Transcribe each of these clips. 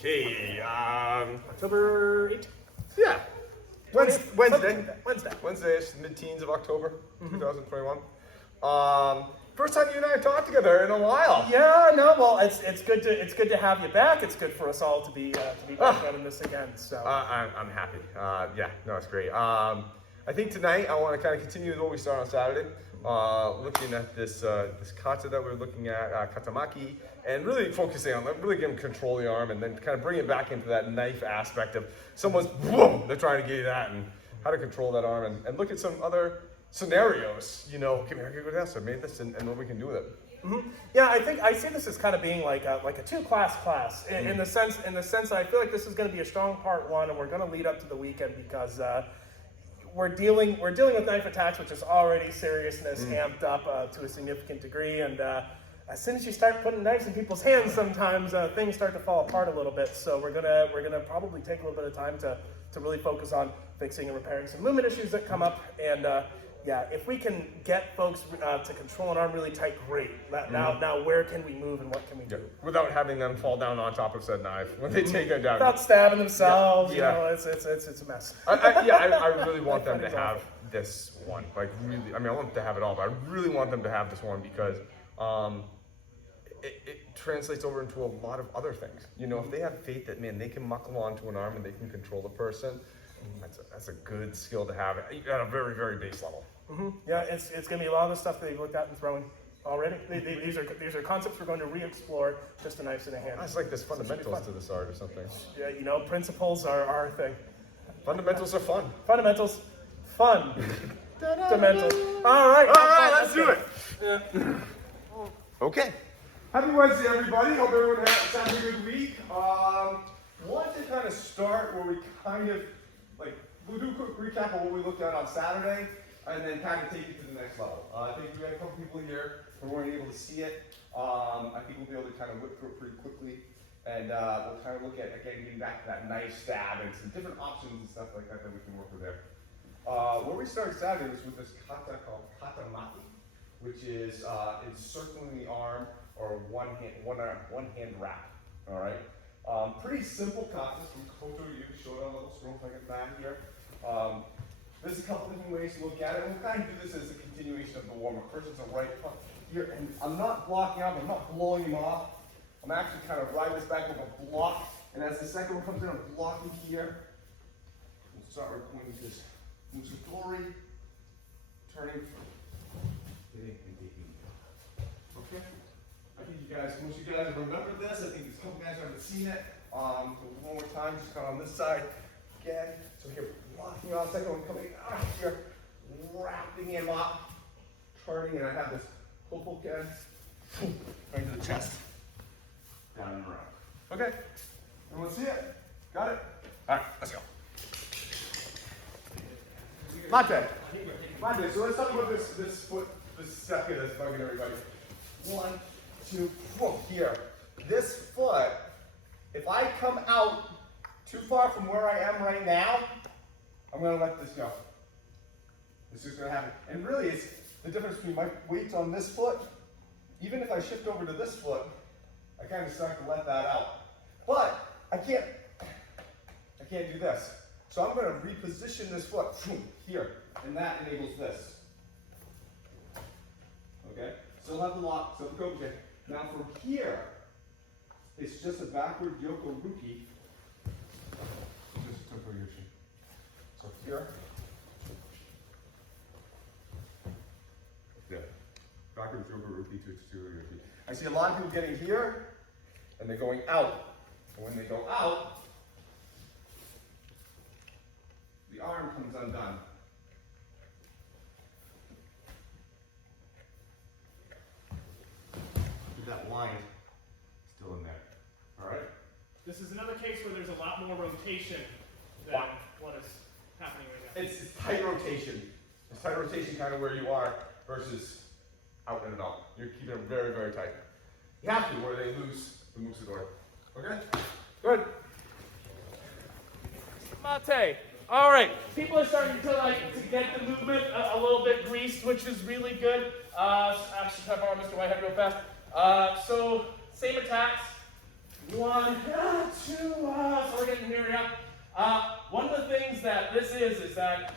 Okay, October 8th? Yeah. Wednesday. Wednesday, it's mid-teens of October, 2021. First time you and I have talked together in a while. Yeah, no, well, it's good to have you back. It's good for us all to be back on this again. So I'm happy. Yeah, no, it's great. I think tonight I want to kind of continue with what we started on Saturday, looking at this kata that we're looking at, Kata Maki, and really focusing on really getting control of the arm, and then kind of bring it back into that knife aspect of someone's boom, they're trying to get you that, and how to control that arm, and look at some other scenarios. You know, come here, go down, so I made this, and what we can do with it. yeah, I think I see this as kind of being like a two-class in the sense that I feel like this is going to be a strong part one, and we're going to lead up to the weekend because we're dealing with knife attacks, which is already seriousness amped up to a significant degree, and as soon as you start putting knives in people's hands, sometimes things start to fall apart a little bit. So we're gonna probably take a little bit of time to really focus on fixing and repairing some movement issues that come up, and yeah, if we can get folks to control an arm really tight, great. Now where can we move and what can we do? Without having them fall down on top of said knife when they take it down. Without stabbing themselves, Yeah. you know, it's a mess. I really want them to have this one. Like really, I mean, I want them to have it all, but I really want them to have this one because it translates over into a lot of other things. You know, if they have faith that, man, they can muckle onto an arm and they can control the person, that's a good skill to have at a very, very base level. Yeah, it's going to be a lot of the stuff that they've looked at in throwing already. These are concepts we're going to re-explore, just a knife in a hand. It's like there's fundamentals to this art or something. Yeah, you know, principles are our thing. Fundamentals are fun. Fundamentals, fun. Fundamentals. All right, let's do it. Yeah. Okay. Happy Wednesday, everybody. Hope everyone had a good week. Want to kind of start where we kind of, like, we'll do a quick recap of what we looked at on Saturday, and then kind of take it to the next level. I think we had a couple people here who weren't able to see it. I think we'll be able to kind of whip through it pretty quickly, and we'll kind of look at, again, getting back to that knife stab and some different options and stuff like that that we can work with there. Where we started Saturday was with this kata called Kata Maki, which is encircling the arm or one hand wrap. All right. Pretty simple katas from Koto Yu. Show it on a little scroll if I can find here. There's a couple different ways to look at it. We'll kind of do this as a continuation of the warm-up. First, it's a right hook here, and I'm not blocking out. I'm not blowing him off. I'm actually kind of riding this back with a block, and as the second one comes in, I'm blocking here. We'll start with going this Musutori, turning, hitting, and taking. Okay. I think most of you guys have remembered this. I think a couple guys haven't seen it. One more time, just kind of on this side again. So here, blocking off, second one coming out here, wrapping him up, turning, and I have this hook again, right to the chest, down and around. Okay, everyone see it? Got it? All right, let's go. Mate, so let's talk about this foot, this step here that's bugging everybody. 1, 2, whoa, here. This foot, if I come out too far from where I am right now, I'm going to let this go. It's just going to happen. And really, it's the difference between my weight on this foot. Even if I shift over to this foot, I kind of start to let that out. But I can't do this. So I'm going to reposition this foot here, and that enables this. Okay? Still have the lock, still have the koke. Now from here, it's just a backward Yoko Ruki. So here, yeah, backward Yoko Ruki to Ruki. I see a lot of people getting here, and they're going out. And when they go out, the arm comes undone. That line still in there. All right? This is another case where there's a lot more rotation than what is happening right now. It's tight rotation. It's tight rotation kind of where you are versus out and out. You're keeping them very, very tight. You have to, or they lose the musadori. Okay? Good. Mate. All right. People are starting to get the movement a little bit greased, which is really good. Actually, can I borrow Mr. Whitehead real fast? So same attacks. 1, 2, so we're getting here, yeah. One of the things that this is that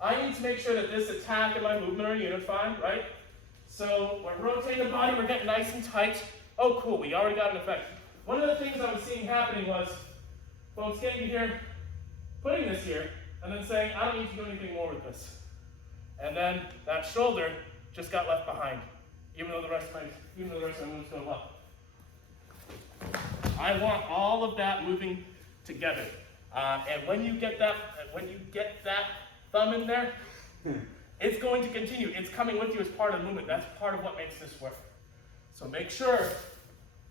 I need to make sure that this attack and my movement are unified, right? So we're rotating the body, we're getting nice and tight. Oh, cool, we already got an effect. One of the things I was seeing happening was folks getting here, putting this here, and then saying, I don't need to do anything more with this. And then that shoulder just got left behind, even though the rest of my moves go well. I want all of that moving together. And when you get that thumb in there, it's going to continue. It's coming with you as part of the movement. That's part of what makes this work. So make sure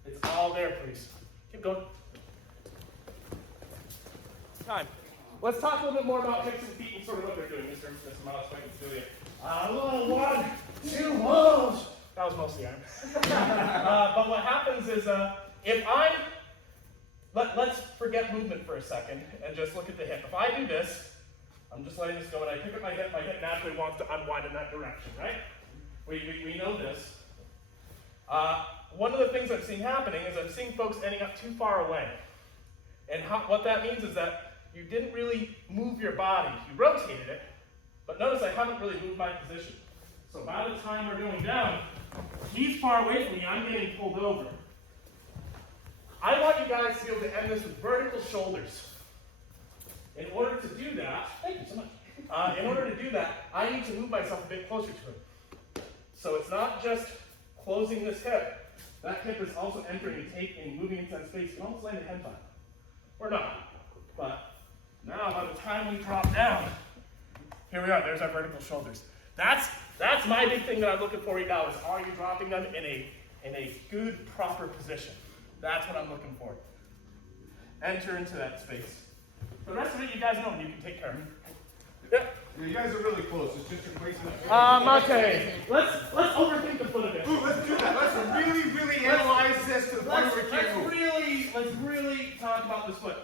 it's all there, please. Keep going. Time. Let's talk a little bit more about hips and feet and sort of what they're doing. Mr. Miles, if I can do it. 1, 2 moves. That was mostly arm. But what happens is, if I'm, let's forget movement for a second and just look at the hip. If I do this, I'm just letting this go, and I pick up my hip naturally wants to unwind in that direction, right? We know this. One of the things I'm seeing happening is I'm seeing folks ending up too far away. And what that means is that you didn't really move your body. You rotated it, but notice I haven't really moved my position. So by the time we're going down, he's far away from me, I'm getting pulled over. I want you guys to be able to end this with vertical shoulders. In order to do that, thank you so much. In order to do that, I need to move myself a bit closer to him. So it's not just closing this hip. That hip is also entering and moving into that space. You can almost land a head on. Or not. But now by the time we drop down, here we are, there's our vertical shoulders. That's my big thing that I'm looking for right now is, are you dropping them in a good, proper position? That's what I'm looking for. Enter into that space. For the rest of it, you guys know, and you can take care of it. Yep. Yeah, you guys are really close. It's just your place in the okay. Let's overthink the foot a bit. Ooh, let's do that. Let's really analyze this to the point where we can't move. Let's really talk about this foot.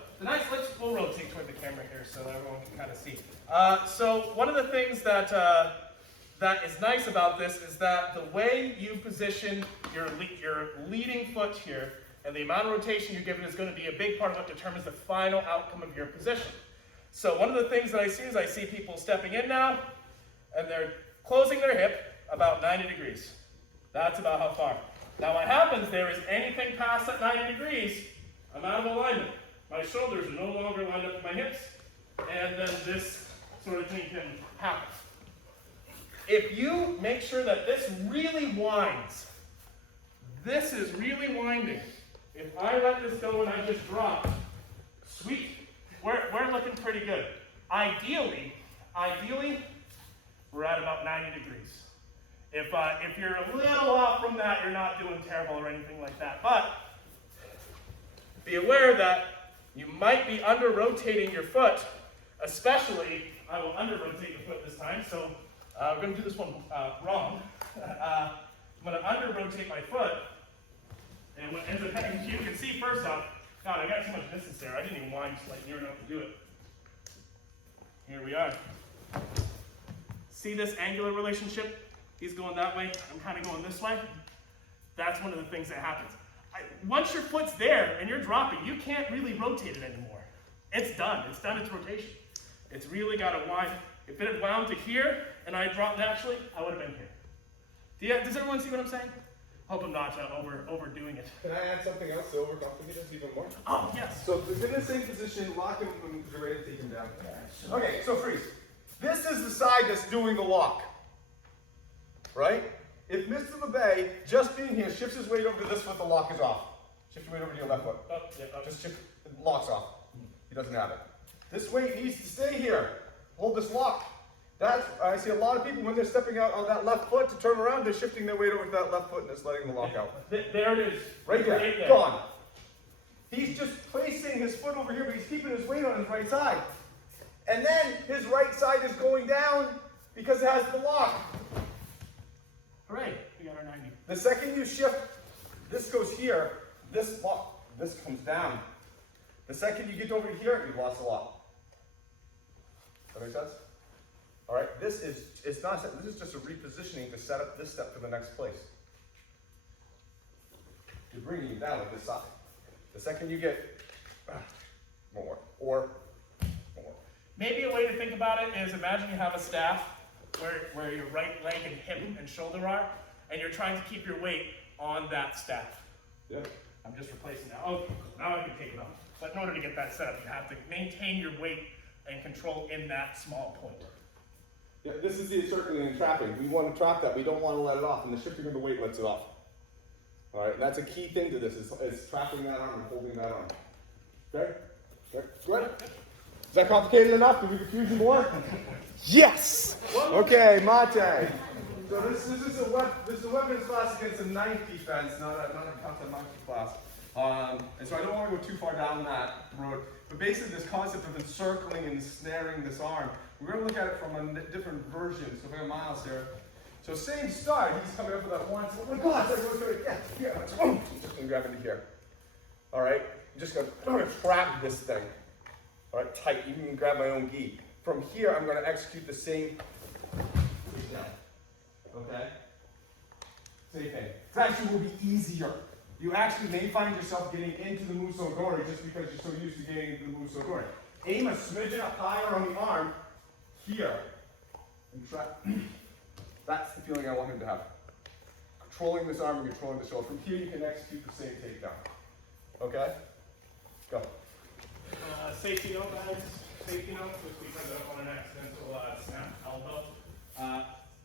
We'll rotate toward the camera here so everyone can kind of see. So one of the things that is nice about this is that the way you position your leading foot here and the amount of rotation you give it is going to be a big part of what determines the final outcome of your position. So one of the things that I see is I see people stepping in now, and they're closing their hip about 90 degrees. That's about how far. Now what happens there is anything past that 90 degrees, I'm out of alignment. My shoulders are no longer lined up with my hips, and then this sort of thing can happen. If you make sure that this really winds, this is really winding. If I let this go and I just drop, sweet, we're looking pretty good. Ideally, we're at about 90 degrees. If you're a little off from that, you're not doing terrible or anything like that. But be aware that you might be under-rotating your foot, especially, I will under-rotate the foot this time, so we're going to do this one wrong. I'm going to under-rotate my foot, and what ends up happening, you can see first off, God, I got too much distance there. I didn't even wind just like near enough to do it. Here we are. See this angular relationship? He's going that way, I'm kind of going this way. That's one of the things that happens. Once your foot's there and you're dropping, you can't really rotate it anymore. It's done its rotation. It's really got to wind. If it had wound to here and I dropped naturally, I would have been here. Does everyone see what I'm saying? Hope I'm not overdoing it. Can I add something else to overcomplicate this even more? Oh, yes. So if in the same position, lock him when you're ready to take him down. Okay, so freeze. This is the side that's doing the lock. Right? If Mr. LeBay, just being here, shifts his weight over to this foot, the lock is off. Shift your weight over to your left foot. Oh, yeah, Just shift, it locks off. He doesn't have it. This weight needs to stay here. Hold this lock. I see a lot of people when they're stepping out on that left foot to turn around, they're shifting their weight over to that left foot and it's letting the lock out. There it is. Right there. Gone. He's just placing his foot over here, but he's keeping his weight on his right side. And then his right side is going down because it has the lock. Hooray, we got our 90. The second you shift, this goes here, this comes down. The second you get over here, you've lost a lock. That make sense? All right, this is just a repositioning to set up this step for the next place. You're bringing it down with this side. The second you get more, or more. Maybe a way to think about it is imagine you have a staff where your right leg and hip and shoulder are, and you're trying to keep your weight on that staff. Yeah. I'm just replacing that. Oh, now I can take it off. But in order to get that set up, you have to maintain your weight and control in that small point. Yeah, this is the encircling and trapping. We want to trap that. We don't want to let it off, and the shifting of the weight lets it off. All right, and that's a key thing to this, is trapping that arm and holding that arm. Okay? Okay, good. Is that complicated enough? Did we confuse you more? Yes! Okay, Mate. So this is a weapons class against a knife defense, not a Kata Maki class. And so I don't want to go too far down that road. But basically this concept of encircling and snaring this arm, we're going to look at it from a different version. So if I have Miles here. So same start, he's coming up with that one. So, oh my God, everyone's going to, yeah. Just going to grab into here. All right, I'm just going to trap this thing. All right, tight, you can grab my own gi. From here, I'm going to execute the same. Okay? Same thing. It actually will be easier. You actually may find yourself getting into the musodori just because you're so used to getting into the musodori. Aim a smidgen up higher on the arm, here, and try. That's the feeling I want him to have. Controlling this arm and controlling the shoulder. From here, you can execute the same takedown. Okay? Go. Safety note, guys. Safety note, just because I don't want an accidental snap elbow.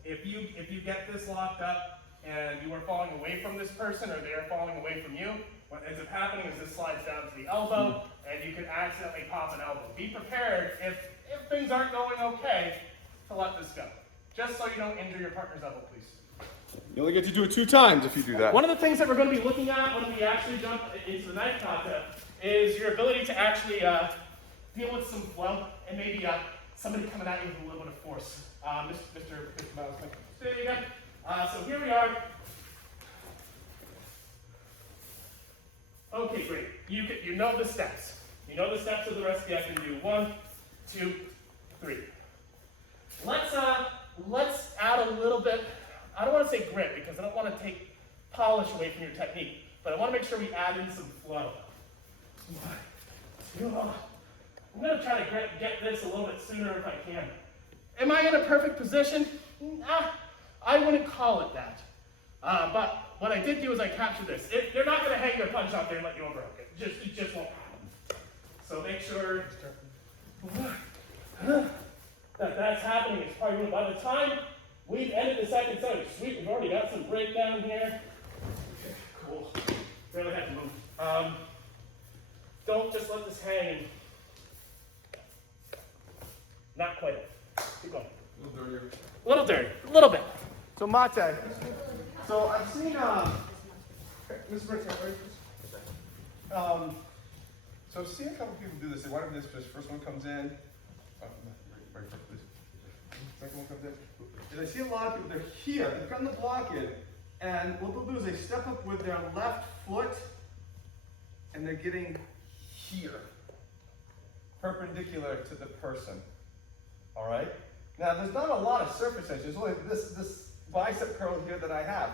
If you get this locked up and you are falling away from this person or they are falling away from you, what ends up happening is this slides down to the elbow and you can accidentally pop an elbow. Be prepared if things aren't going okay to let this go. Just so you don't injure your partner's elbow, please. You only get to do it 2 times if you do that. One of the things that we're going to be looking at when we actually jump into the knife kata is your ability to actually deal with some flow and maybe somebody coming at you with a little bit of force. Mr. Miles, stay again. So here we are. Okay, great. You know the steps. You know the steps of the recipe. I can do 1, 2, 3. Let's add a little bit. I don't want to say grit because I don't want to take polish away from your technique, but I want to make sure we add in some flow. I'm going to try to get this a little bit sooner if I can. Am I in a perfect position? I wouldn't call it that. But what I did do is I captured this. They're not going to hang their punch out there and let you overhook it. It just won't happen. So make sure that that's happening. It's probably by the time we've ended the second set, sweet, we've already got some breakdown here. Cool. Barely had to move. Don't just let this hang. Not quite. Keep going. A little dirtier. A little dirty. A little bit. So Mate. So I've seen Mr. Brent, so I've seen a couple people do this. They wind up this first one comes in. Second one comes in. And I see a lot of people, they're here, they've gotten the block in, and what they'll do is they step up with their left foot and they're getting here, perpendicular to the person. All right? Now, there's not a lot of surface tension. There's only this bicep curl here that I have.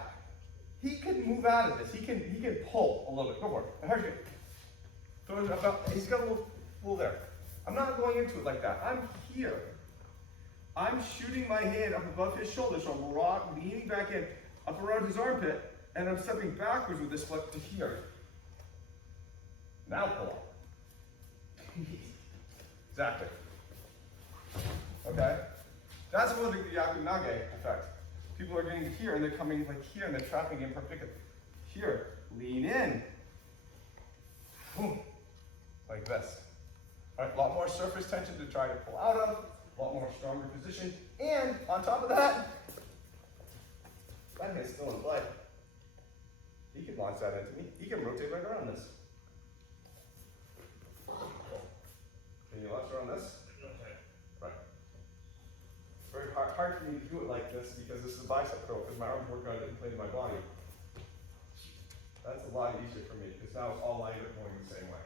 He can move out of this. He can pull a little bit. Go for it. And how's it? Throw it about. He's got a little pull there. I'm not going into it like that. I'm here. I'm shooting my hand up above his shoulder, so I'm leaning back in, up around his armpit, and I'm stepping backwards with this foot to here. Now pull up. Exactly. Okay? That's one of the yakunage effect. People are getting here and they're coming like here and they're trapping in perpendicular. Here, lean in. Boom. Like this. All right, a lot more surface tension to try to pull out of, a lot more stronger position, and on top of that, that hand's still in play. He can launch that into me. He can rotate right around this. Can you launch around this? Right. It's very hard for me to do it like this because this is a bicep curl because my arms work on it and play to my body. That's a lot easier for me because now it's all lined up going the same way.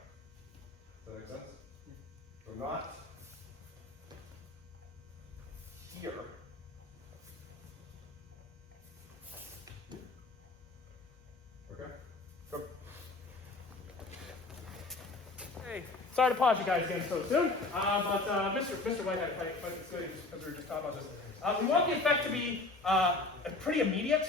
Does that make sense? So not here. Okay. Go. Sorry to pause you guys again so soon, but Mr. Whitehead, if I could say, just because we were just talking about this, we want the effect to be pretty immediate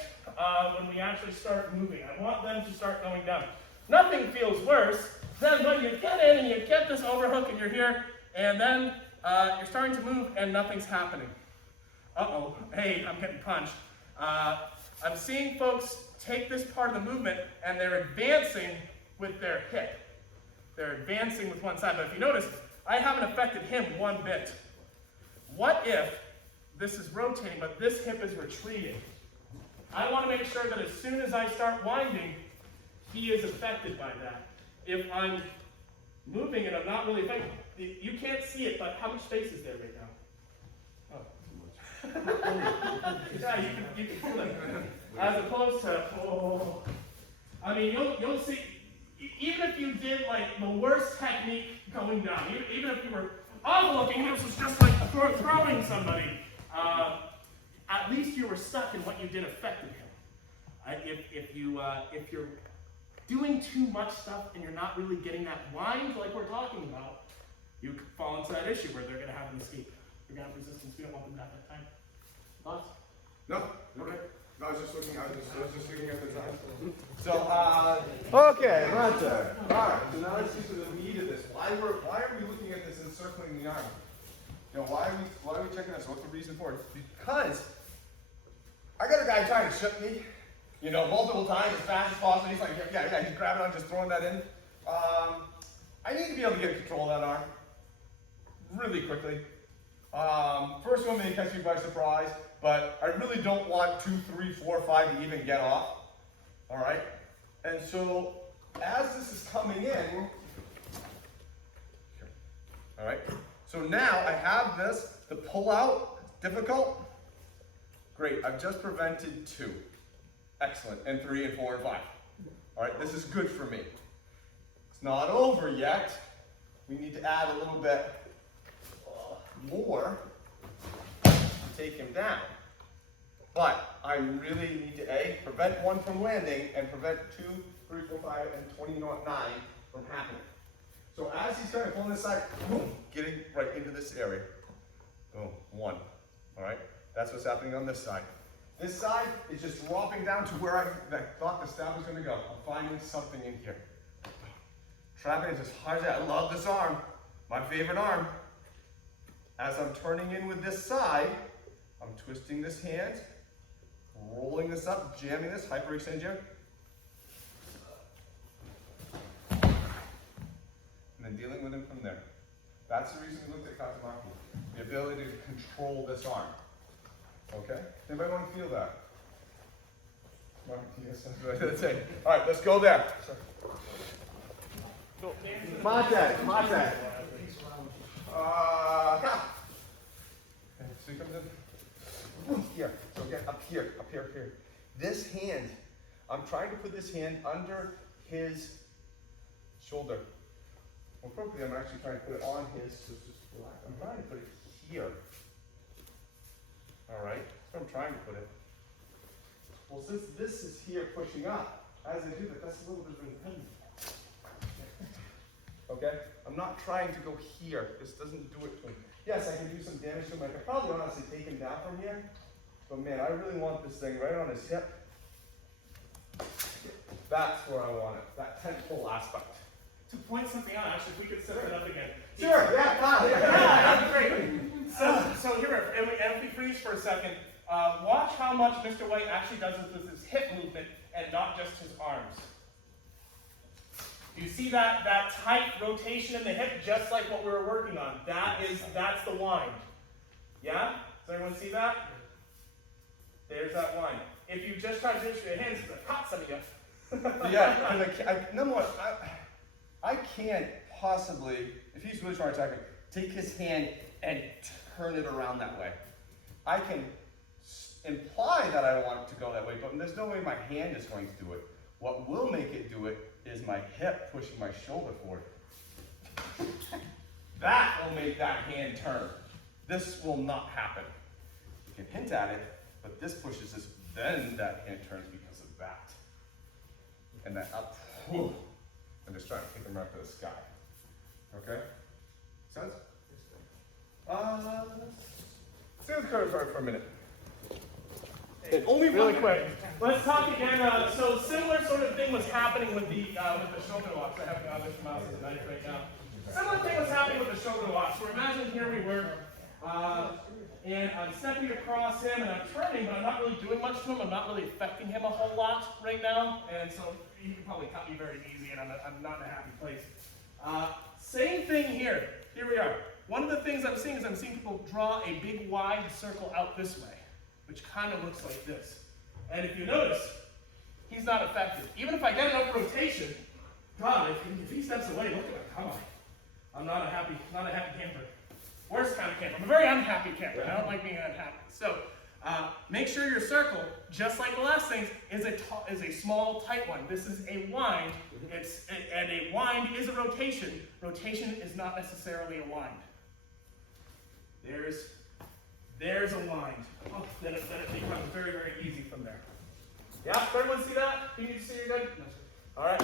when we actually start moving. I want them to start going down. Nothing feels worse than when you get in and you get this overhook and you're here, and then you're starting to move and nothing's happening. Uh-oh, hey, I'm getting punched. I'm seeing folks take this part of the movement and they're advancing with their hip. They're advancing with one side, but if you notice, I haven't affected him one bit. What if this is rotating, but this hip is retreating? I want to make sure that as soon as I start winding, he is affected by that. If I'm moving and I'm not really affected, you can't see it, but how much space is there right now? Oh. Yeah, you can feel it. As opposed to, I mean, you'll see, even if you did like the worst technique going down, even if you were awful looking, this was just like throwing somebody, at least you were stuck in what you did affected him. If you're doing too much stuff and you're not really getting that wind like we're talking about, you could fall into that issue where they're going to have an escape. They're going to have resistance. We don't want them to have that time. Thoughts? No? Okay. No, I was just looking at the time. So, okay, right there. Alright, so now let's see to the meat of this. Why are we looking at this encircling the arm? You know, why are we checking this? What's the reason for it? Because I got a guy trying to ship me, you know, multiple times as fast as possible. He's like, yeah, he's grabbing on, just throwing that in. I need to be able to get control of that arm really quickly. First one may catch you by surprise, but I really don't want 2, 3, 4, 5 to even get off. All right? And so as this is coming in, all right? So now I have this, the pull out, difficult. Great, I've just prevented 2. Excellent, and 3 and 4 and 5. All right, this is good for me. It's not over yet. We need to add a little bit more to take him down. But I really need to prevent 1 from landing and prevent 2, 3, 4, 5, and 29 from happening. So as he's trying to pull on this side, boom, getting right into this area. Boom, 1. All right, that's what's happening on this side. This side is just dropping down to where I thought the stab was going to go. I'm finding something in here. Trapping it as hard as that. I love this arm, my favorite arm. As I'm turning in with this side, I'm twisting this hand, rolling this up, jamming this, hyperextend jam. And then dealing with him from there. That's the reason we looked at Kata Maki. The ability to control this arm. Okay? Anybody want to feel that? That's it. All right, let's go there. Mate. So he comes in. Here. So again, up here. This hand, I'm trying to put this hand under his shoulder. Well, appropriately, I'm actually trying to put it on his. So it's just relax. I'm trying to put it here. All right. So I'm trying to put it. Well, since this is here pushing up, as I do that, that's a little bit of an impediment. Okay? I'm not trying to go here. This doesn't do it to him. Yes, I can do some damage to him. I could probably honestly take him down from here. But man, I really want this thing right on his hip. That's where I want it. That tentpole aspect. To point something out, actually, if we could set it up again. Sure, yeah, fine. Yeah, that'd be great. So here, and if we freeze for a second, watch how much Mr. White actually does with his hip movement and not just his arms. Do you see that tight rotation in the hip, just like what we were working on? That's the wind. Yeah? Does everyone see that? There's that wind. If you just try to do it with your hands, it's going to cut some of you. Yeah, number one, I can't possibly, if he's really trying to attack me, take his hand and turn it around that way. I can imply that I want it to go that way, but there's no way my hand is going to do it. What will make it do it is my hip pushing my shoulder forward. That will make that hand turn. This will not happen. You can hint at it, but this pushes this, then that hand turns because of that. And that up, I'm just trying to pick him right to the sky. Okay? Sense? Stay with the curve for a minute. Only really quick. Let's talk again. So similar sort of thing was happening with the shoulder locks. I have Mr. Miles as a knife right now. Similar thing was happening with the shoulder locks. So imagine here we were, and I'm stepping across him and I'm turning, but I'm not really doing much to him. I'm not really affecting him a whole lot right now, and so he can probably cut me very easy, and I'm not in a happy place. Same thing here. Here we are. One of the things I'm seeing is I'm seeing people draw a big wide circle out this way, which kind of looks like this. And if you notice, he's not affected. Even if I get enough rotation, God, if he steps away, look at him, come on. I'm not a happy camper. Worst kind of camper. I'm a very unhappy camper. I don't like being unhappy. So make sure your circle, just like the last thing, is a small, tight one. This is a wind. And a wind is a rotation. Rotation is not necessarily a wind. There's a wind. Oh, then it becomes very, very easy from there. Yeah, everyone see that? Do you need to see you're good? No, sir. All right.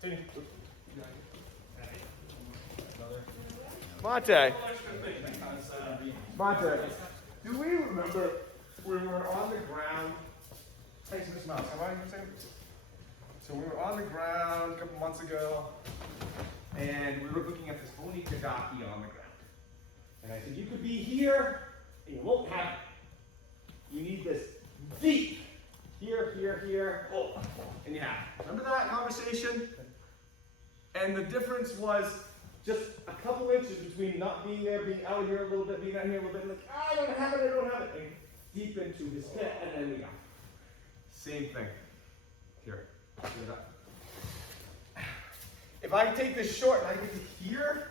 Continue. Monte. Monte, do we remember when we were on the ground? Hey, Mr. Mouse, how are you? So we were on the ground a couple months ago, and we were looking at this Onikagaki on the ground. And I said, you could be here, and you won't have it. You need this deep. Here, here, here, oh, and you have it. Remember that conversation? And the difference was just a couple inches between not being there, being out here a little bit, being out here a little bit, like, I don't have it, and deep into his pit, and then we got it. Same thing. Here, get it up. If I take this short and I get to here,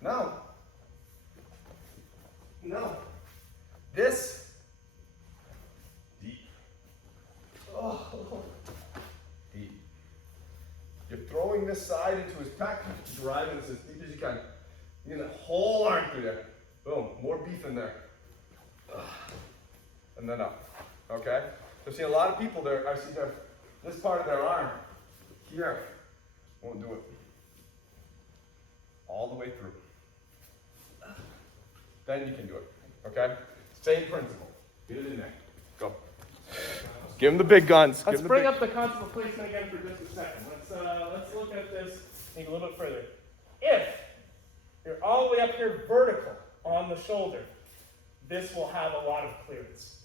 no. This, deep. Oh, deep. You're throwing this side into his pec, driving this as deep as you can. You get the whole arm through there. Boom, more beef in there. And then up, okay? I've seen a lot of people there, I've seen this part of their arm, here, won't do it. All the way through. Then you can do it, okay? Same principle. Get it in there. Go. Give him the big guns. Let's bring up the concept of placement again for just a second. Let's look at this a little bit further. If you're all the way up here vertical on the shoulder, this will have a lot of clearance.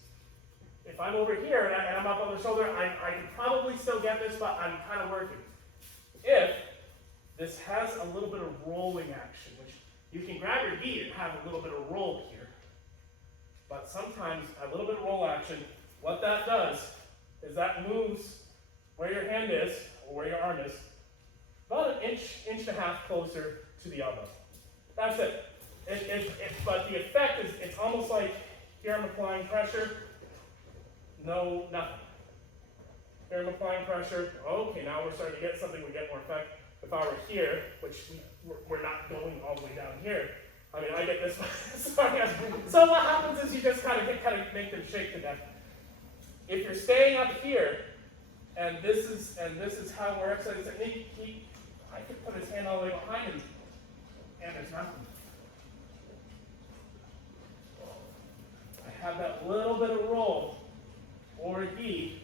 If I'm over here and I'm up on the shoulder, I can probably still get this, but I'm kind of working. If this has a little bit of rolling action, which you can grab your gi and have a little bit of roll here, but sometimes a little bit of roll action, what that does is that moves where your hand is, or where your arm is, about an inch and a half closer to the elbow. That's it. But the effect is, it's almost like here I'm applying pressure, no, nothing. Here I'm applying pressure, okay, now we're starting to get something, we get more effect. If I were here, which we're not going all the way down here, I mean, I get this So what happens is you just kind of make them shake to death. If you're staying up here, and this is how we're exercising technique, I could put his hand all the way behind him, and there's nothing. I have that little bit of roll, or a gi,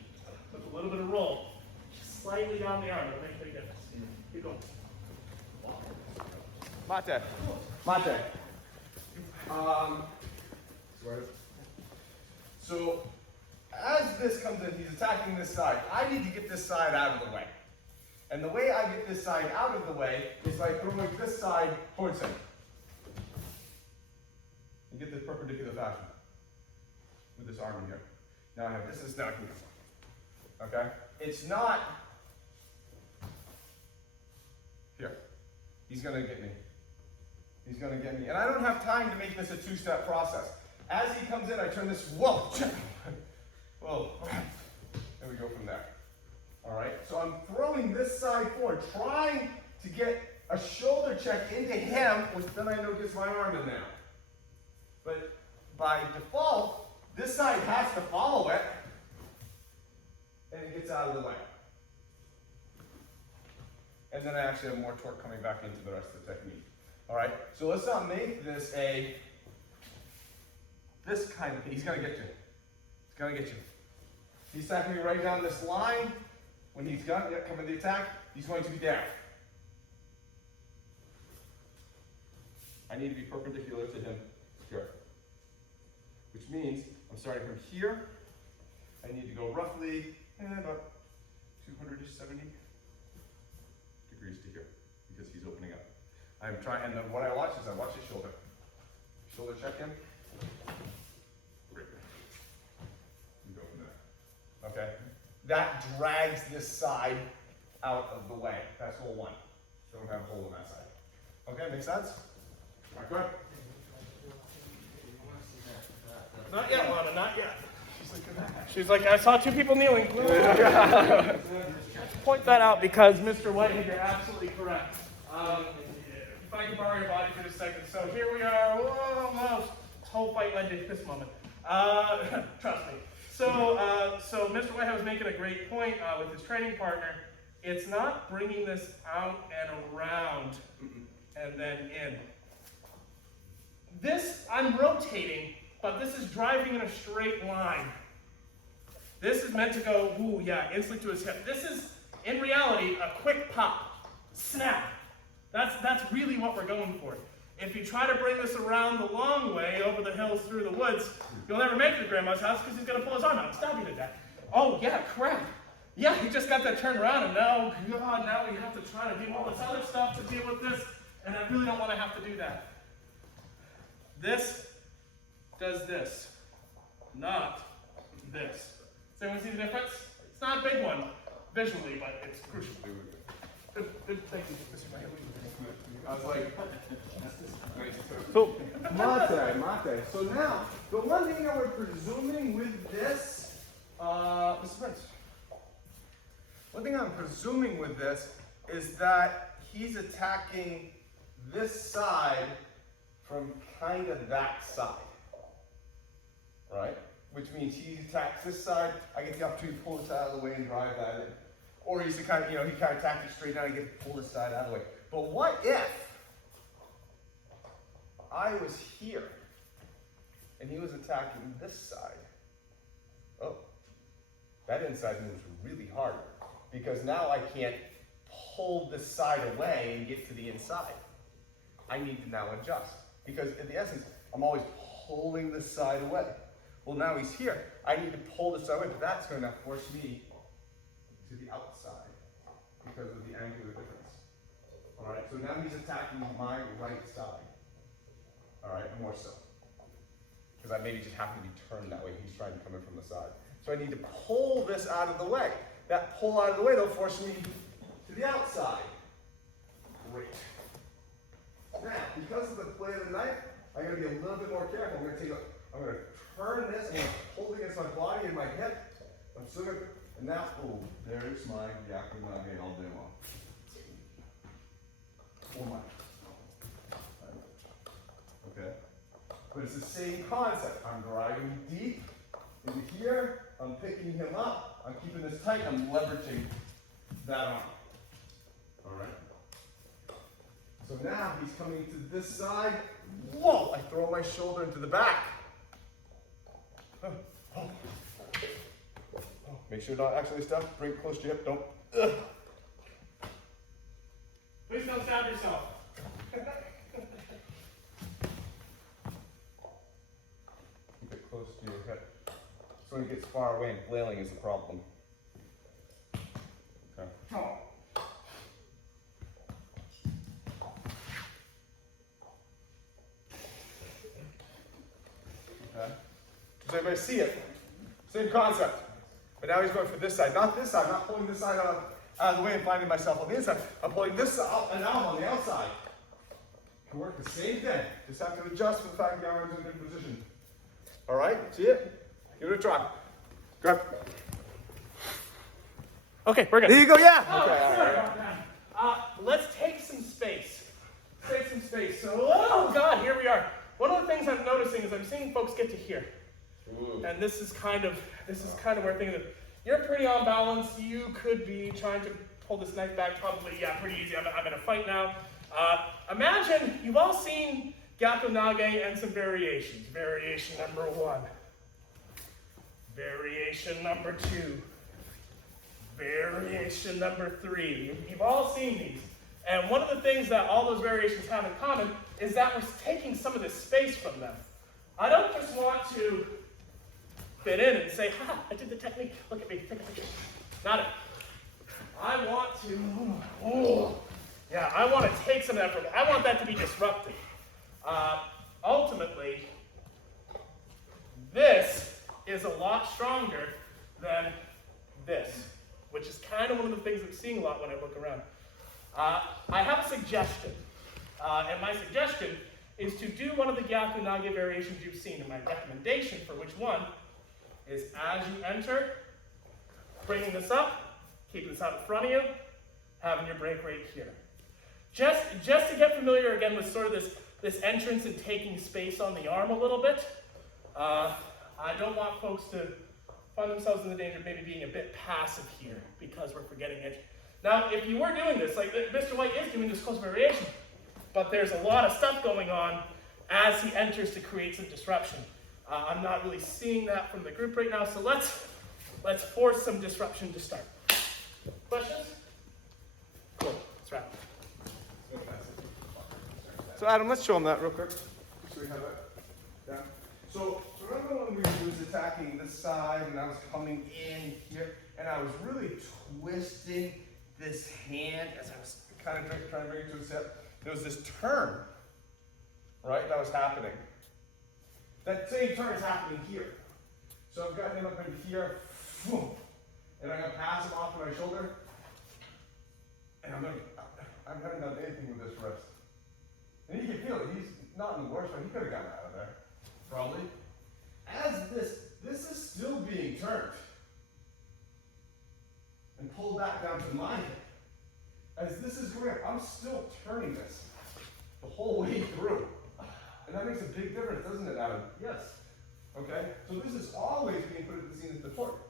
with a little bit of roll, just slightly down the arm, it'll make a big difference. Keep going. Mate. So, as this comes in, he's attacking this side. I need to get this side out of the way. And the way I get this side out of the way is by throwing this side towards him. You get this perpendicular fashion with this arm in here. Now I have this is now here. Okay? It's not here. He's going to get me. He's going to get me. And I don't have time to make this a two-step process. As he comes in, I turn this, whoa, whoa, and we go from there. All right, so I'm throwing this side forward, trying to get a shoulder check into him, which then I know gets my arm in there. But by default, this side has to follow it, and it gets out of the way. and then I actually have more torque coming back into the rest of the technique. All right, so let's not make this this kind of thing. He's gonna get you. He's gonna get you. He's attacking me right down this line. When he's coming to the attack, he's going to be down. I need to be perpendicular to him here. Which means I'm starting from here. I need to go roughly about 270 degrees to here because he's opening up. I'm trying, and then what I watch is I watch his shoulder. Shoulder check in. Great. You go from there. Okay? That drags this side out of the way. That's hole one. Don't have a hole in that side. Okay, make sense? All right, go ahead. Not yet, Lana, not yet. She's like, I saw two people kneeling. Point that out because Mr. Whitehead, you're absolutely correct. If I can borrow your body for just a second. So here we are, almost. This whole fight led to this moment. Trust me. So Mr. Whitehead was making a great point with his training partner. It's not bringing this out and around and then in. This, I'm rotating, but this is driving in a straight line. This is meant to go, ooh, yeah, instantly to his hip. This is, in reality, a quick pop, snap. That's really what we're going for. If you try to bring this around the long way, over the hills, through the woods, you'll never make it to Grandma's house because he's going to pull his arm out and stab you to death. Oh, yeah, crap. Yeah, he just got that turned around, and now we have to try to do all this other stuff to deal with this, and I really don't want to have to do that. This does this, not this. Does anyone see the difference? It's not a big one visually, but it's crucial. Good, thank you, Mr. Mayor. I was like, So, mate. So now, the one thing that we're presuming with this, Mr. Prince, one thing I'm presuming with this is that he's attacking this side from kind of that side, right? Which means he attacks this side, I get the opportunity to pull this out of the way and drive that in. Or he's the kind of, he kind of attacks it straight down, I get to pull this side out of the way. But what if I was here and he was attacking this side? Oh, that inside moves really hard because now I can't pull this side away and get to the inside. I need to now adjust because in the essence, I'm always pulling this side away. Well, now he's here. I need to pull this side away, but that's going to force me to the outside because of the angular difference. All right, so now he's attacking my right side. All right, more so. Because I maybe just happen to be turned that way. He's trying to come in from the side. So I need to pull this out of the way. That pull out of the way, they'll force me to the outside. Great. Now, because of the play of the knife, I'm going to be a little bit more careful. I'm going to turn this, I'm going to pull against my body and my hip. I'm still going to, and now, oh, there's my yaku nage all day long. Oh my. Okay. But it's the same concept. I'm driving deep into here, I'm picking him up, I'm keeping this tight, I'm leveraging that arm. Alright? So now he's coming to this side. Whoa! I throw my shoulder into the back. Make sure not actually stuff. Bring it close to your hip. Don't. please don't stab yourself. Keep it close to your hip. So when it gets far away and flailing is the problem. Okay. Oh. Okay. Does everybody see it? Same concept. But now he's going for this side. Not this side. I'm not pulling this side out of the way and finding myself on the inside. I'm pulling this side and now I'm on the outside. Can work the same thing. Just have to adjust for the fact the arm's in a good position. All right? See it? Give it a try. Grab. Okay, we're good. There you go. Yeah. Oh, Okay. All sorry right. about that. Let's take some space. Take some space. So, oh God, here we are. One of the things I'm noticing is I'm seeing folks get to here. Ooh. And this is kind of where things are. You're pretty on balance. You could be trying to pull this knife back, probably, yeah, pretty easy. I'm in a fight now. Imagine, you've all seen Gyaku Nage and some variations. Variation number 1. Variation number 2. Variation number 3. You've all seen these. And one of the things that all those variations have in common is that we're taking some of this space from them. I don't just want to fit in and say, ha, I did the technique, look at me, take a picture. Not it. I want to, I want to take some of that from it. I want that to be disrupted. Ultimately, this is a lot stronger than this, which is kind of one of the things I'm seeing a lot when I look around. I have a suggestion, and my suggestion is to do one of the Gyaku Nage variations you've seen, and my recommendation for which one is as you enter, bringing this up, keeping this out in front of you, having your break right here. Just to get familiar again with sort of this entrance and taking space on the arm a little bit. I don't want folks to find themselves in the danger of maybe being a bit passive here because we're forgetting it. Now, if you were doing this, like Mr. White is doing this close variation, but there's a lot of stuff going on as he enters to create some disruption. I'm not really seeing that from the group right now, so let's force some disruption to start. Questions? Cool, let's wrap. So Adam, let's show him that real quick. So we have that. Yeah. So remember when we was attacking this side and I was coming in here and I was really twisting this hand as I was kind of trying to bring it to a step. There was this turn, right, that was happening. That same turn is happening here. So I've got him up in here, boom, and I'm going to pass him off to my shoulder. And I haven't done anything with this wrist. And you can feel it. He's not in the worst, but he could have gotten out of there, probably. As this is still being turned and pulled back down to my hip. As this is going, I'm still turning this the whole way through. And that makes a big difference, doesn't it, Adam? Yes. Okay? So this is always being put at the zenith of the torque.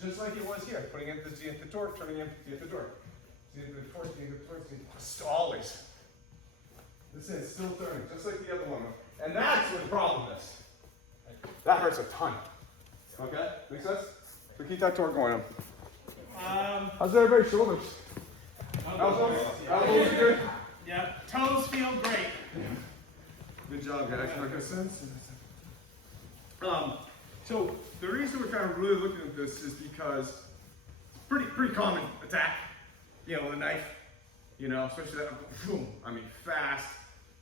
Just like it was here, putting it at the zenith of the torque, turning it at the zenith of the torque. Zenith of the torque, zenith of the torque, zenith of the torque. Always. This is still turning, just like the other one. And that's what the problem is. That hurts a ton. Okay? Make sense? So keep that torque going. How's everybody's shoulders? Elbows good? Yeah, toes feel great. Good job, guys. Make sense? So the reason we're kind of really looking at this is because it's pretty common attack. You know, the knife. You know, especially that, boom, I mean, fast.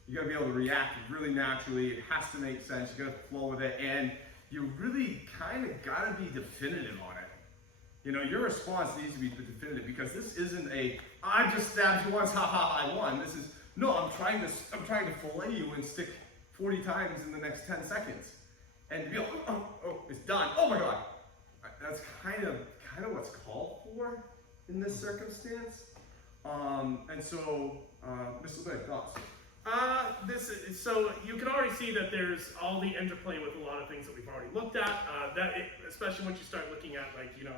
You gotta be able to react really naturally. It has to make sense. You gotta flow with it, and you really kind of gotta be definitive on it. You know, your response needs to be definitive because this isn't a I just stabbed you once, haha, I won. This is no, I'm trying to fillet you and stick 40 times in the next 10 seconds, and be like, oh, it's done. Oh my God, that's kind of what's called for in this circumstance. And so, Mr. Bay, thoughts? So you can already see that there's all the interplay with a lot of things that we've already looked at. Especially once you start looking at, like, you know,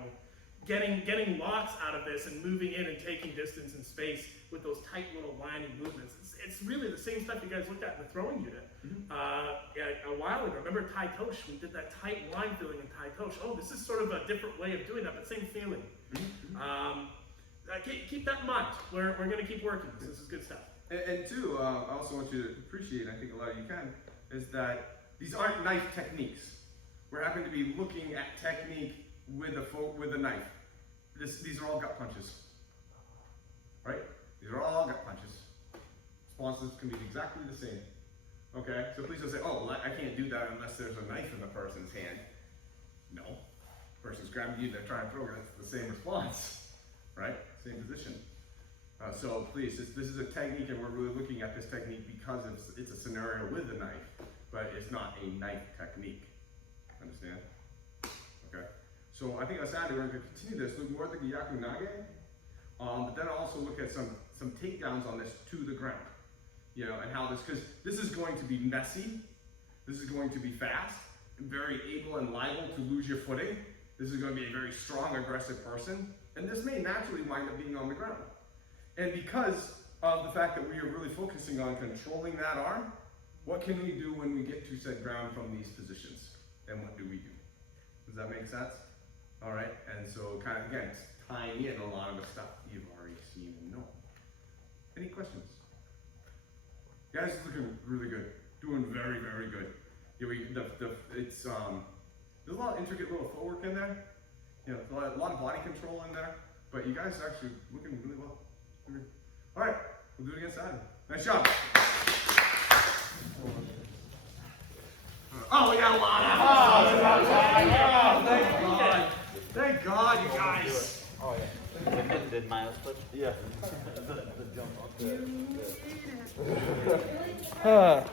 getting lots out of this and moving in and taking distance and space with those tight little lining movements. It's really the same stuff you guys looked at in the throwing unit a while ago. Remember Tai Tosh? We did that tight line filling in Tai Tosh. Oh, this is sort of a different way of doing that, but same feeling. Keep that in mind. We're going to keep working. This is good stuff. And two, I also want you to appreciate, and I think a lot of you can, is that these aren't knife techniques. We're having to be looking at technique with a knife. These are all gut punches, right? These are all gut punches. Responses can be exactly the same. Okay, so please don't say, oh, I can't do that unless there's a knife in the person's hand. No, the person's grabbing you, they're trying to throw it. It's the same response, right? Same position. So please, this is a technique, and we're really looking at this technique because it's a scenario with a knife, but it's not a knife technique. Understand? Okay. So I think on Saturday we're going to continue this, look more at the Gyaku Nage, but then also look at some takedowns on this to the ground. You know, and how because this is going to be messy, this is going to be fast, very able and liable to lose your footing, This is going to be a very strong, aggressive person, and this may naturally wind up being on the ground. And because of the fact that we are really focusing on controlling that arm, what can we do when we get to said ground from these positions? And what do we do? Does that make sense? All right, and so kind of, again, tying in a lot of the stuff you've already seen and know. Any questions? You guys are looking really good. Doing very, very good. Yeah, there's a lot of intricate little footwork in there. You know, a lot of body control in there. But you guys are actually looking really well. All right, we'll do it again Saturday. Nice job. Oh, we got a lot of thank God. Thank God, you guys. Oh, yeah. Did Miles flip? Yeah. The jump up there. Huh.